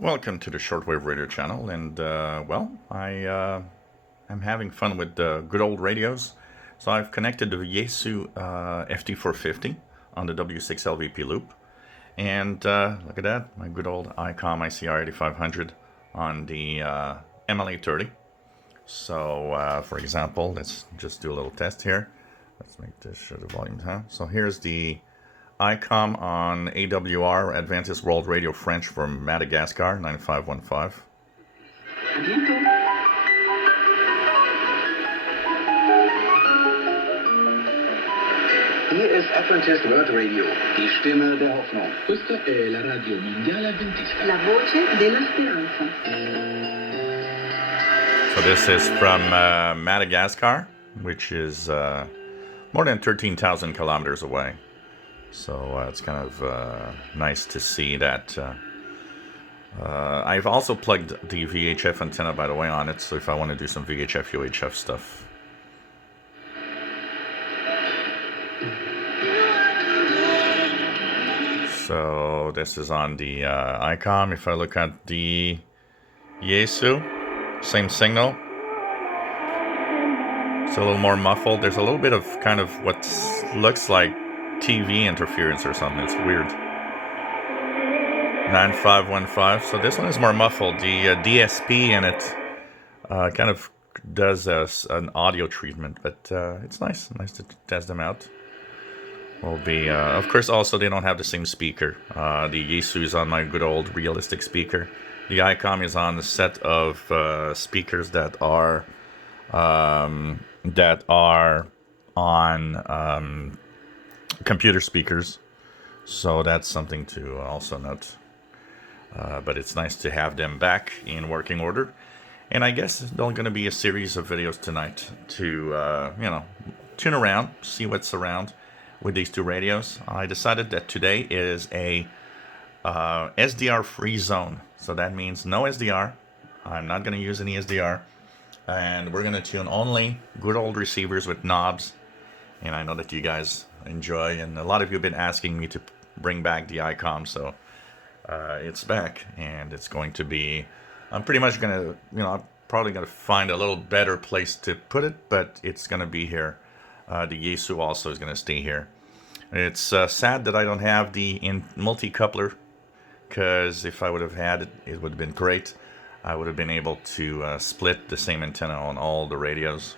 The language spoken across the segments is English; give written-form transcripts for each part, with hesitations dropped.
Welcome to the Shortwave Radio channel, and I'm having fun with good old radios. So I've connected the Yeasu FT-450 on the W6LVP loop, and look at that, my good old Icom R8500 on the MLA30. So for example, let's just do a little test here. Let's make this show the volume down. So here's the Icom on AWR, Adventist World Radio French from Madagascar, 9515. Hier ist Adventist World Radio, die Stimme der Hoffnung. Questa è la radio mondiale adventista. La voce della speranza. So this is from Madagascar, which is more than 13,000 kilometers away. So it's kind of nice to see that. I've also plugged the VHF antenna, by the way, on it, so if I want to do some VHF, UHF stuff. So this is on the Icom. If I look at the Yeasu, same signal. It's a little more muffled. There's a little bit of kind of what looks like TV interference or something. It's weird. 9515. So this one is more muffled. The DSP in it kind of does an audio treatment, but it's nice to test them out. Will be of course, also they don't have the same speaker. The Yeasu is on my good old realistic speaker. The Icom is on a set of speakers that are on computer speakers, so that's something to also note. But it's nice to have them back in working order, and I guess there's going to be a series of videos tonight to tune around, see what's around with these two radios. I decided that today is a SDR free zone, so that means no SDR. I'm not going to use any SDR, and we're going to tune only good old receivers with knobs. And I know that you guys enjoy, and a lot of you have been asking me to bring back the Icom, so it's back, and it's going to be, I'm pretty much going to, I'm probably going to find a little better place to put it, but it's going to be here. The Yeasu also is going to stay here. It's sad that I don't have the multi-coupler, because if I would have had it, it would have been great. I would have been able to split the same antenna on all the radios,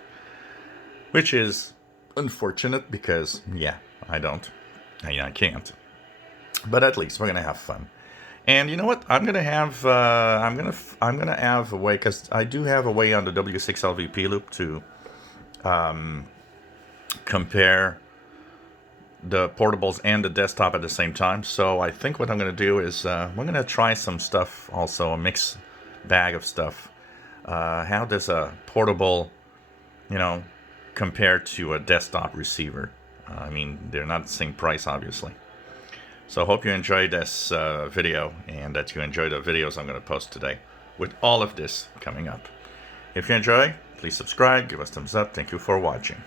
which is unfortunate because, yeah, I can't. But at least we're gonna have fun. And you know what? I'm gonna have a way, because I do have a way on the W6LVP loop to compare the portables and the desktop at the same time. So I think what I'm gonna do is we're gonna try some stuff, also a mix bag of stuff. How does a portable, compared to a desktop receiver? I mean, they're not the same price, obviously. So I hope you enjoyed this video, and that you enjoy the videos I'm going to post today with all of this coming up. If you enjoy, please subscribe, give us a thumbs up. Thank you for watching.